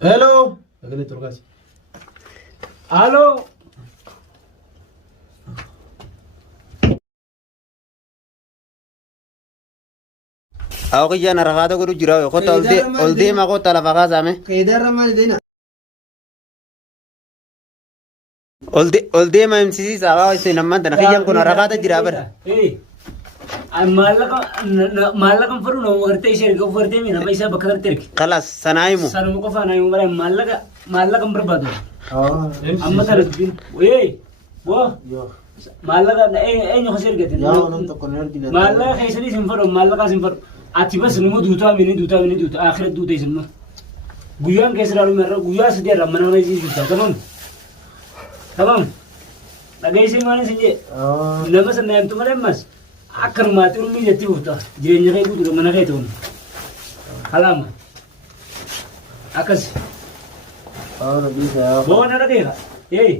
Hello. Agani turkas. Halo. Aku kian arah kata guru jurau, kota olde ma kota la vaga zame. Kaidar ramal dina. Olde ma MCC sawa isi namman tan kian kun arah kata jirabar. Malakam faru no warte share ko warte mi na maisa bakar terki. Kalas sanaimu. Sanu ko fa na yung bara malakam berbadu. Oh. Amma tarabin. Hey. Bo. Yo. Malaka nyo khasir gatin. Yo nam to koner dina. Malaka khaisani simfar malaka simfar. Ati bas numu duta mini duta akhirat duta isma. Guyan kesralu merra guya sedia ramana na ji duta tamam. Tamam. Lagay si mana sinje. Oh. Namas na yam tumare mas. Akan mati umi jati uta. Jirenya kai kudu mana kai tuh. Halam. Akas. Oh, bisa. Bawa nara deh. Eh.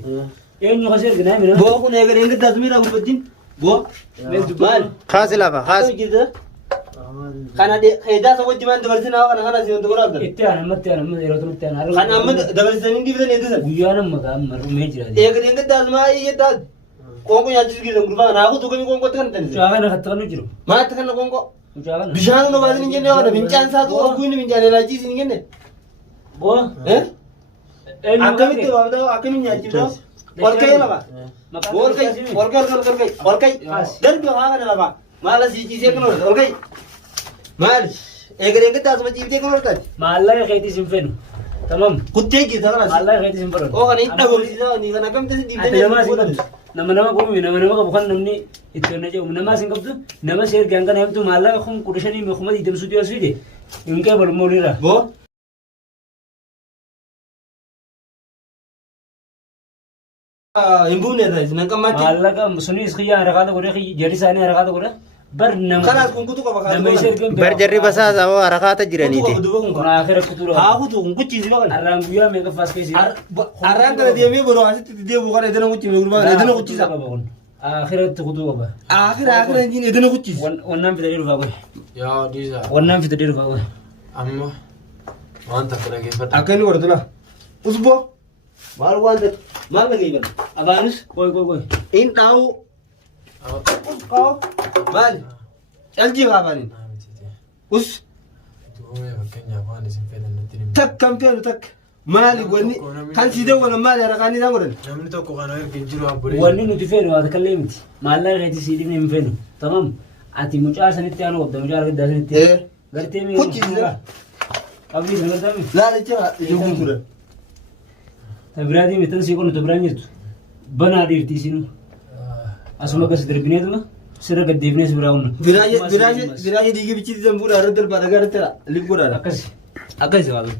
Nyo khasir gina mina. Bo ko negar enga tazmir abu badin. Bo. Mal. Khas ilafa khas. Kana de kaida sa wajji man dabalsin aw kana sin to gorab dar. Ittiana mattiana ero to mattiana. Kana amma dabalsin indi bidan edisa. Guyana maga maru mejira. Egar enga tazma iye ta kongo ya jisgi da gurba na ko to ko kongo tan tan. Chaga na khatta nu jiro. Ma ta kana kongo. Chaga na. Bishan no badin ngene wala bincan sa to ko ni bincan la jisi ngene. Bo. Eh? Akami to babda akami nya jiro. Or kay la ba. Or kay. Dar bi ha kana la ba. Mala si jisi kono or kay. Mal, egar enga tazma jibte kono ta. Malaka khaiti simfenu. Tamam. Kutte ki ta kana. Malaka khaiti simfenu. Oh kana itta go ni kana kam ta jibte ne. nama kami nama ka bukan namni itu aja nama singkap tu nama share gangga nama tu malah aku kurusani Muhammad idam sudi asli deh inka baru mau lira Bo imbune da nan kam mati malah ka suni iskiya harakata kore jadi sani harakata kore bar nama kana kun kutu ka baka nama share gangga Berjari basa sawa arah kata jirani kutu ti. ka duba kun kona akhirat kutura ha kutu kun kuci ziba kan arang buya mega fast kesi aran da dia me boro asi ti dia bukan edana kuci me gurba edana kuci sa akhirat kutu apa akhir ni edana kuci wannan fita diru fago Ya, bisa. wannan fita diru fago Amma. Manta kena gefat. akan wardula usbo mal wanda mal lagi ban abanus koi in tahu kau mal alji gafanin us tak kampion tak mali wani kan sida wala mali rakani namuran Namni tokko kana erga jiru abure. wanni nuti fenu ada kalimti malah khaiti sidi nim fenu tamam ati mucha saniti anu wadda mucha arga dasaniti eh garti mi kuci zira abdi sebentar mi la da cewa yugun tura tabradi mi tan sikon tabrani tu bana dirti sinu asuma gas derbine tu sira gadivne sibrawun viraje digi bici zambura radar badagar tara libura akas akai sa babu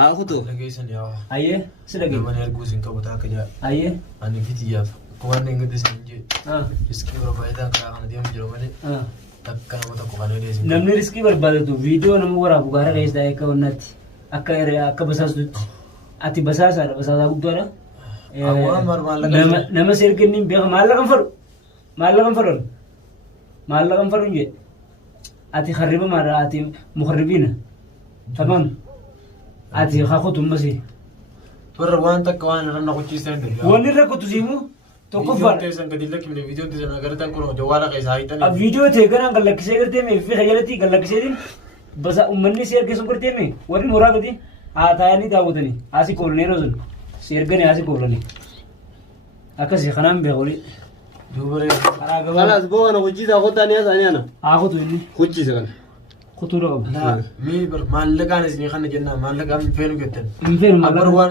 aku tuh Lagaysan ya. aye sira ge Gaban ergusin ka buta kanya. aye Ani fitiya. Kuwan ninga disinje. ah Iski bro bayda ka kana diam jiro male. ah Takka mata ko kana desin. namni riski barbada tu video namu wara bugara guys da ka wonnati akka basas tu ati basasa gudara Awan mar malaga. nama sirkin nim be malakam faru nje ati khariba mara ati mukharribina tamam ati khakutum basi Tur wan takka wan ranna ko chisten de. wani rakutu simu to ko far Tesan kadilla kimne video tesan agar tan ko jawala kay sahitan. अब वीडियो थे कर अंकल लक्ष्य करते में फिर खजलती गल लक्ष्य दिन बस उम्मनी शेयर के करते में वरी मोरा कदी आता है नहीं दावत नहीं आसी कोलने रोजन शेयर करने आसी कोलने आकाश खनाम बेगोली Dubare. خلاص بو انا وجيت اخو ثاني انا आगो तो नहीं وجي سكن खुतुरा La mi bar malaga ne sini khana jenna malaga am fenu ketan. फिर Abar wan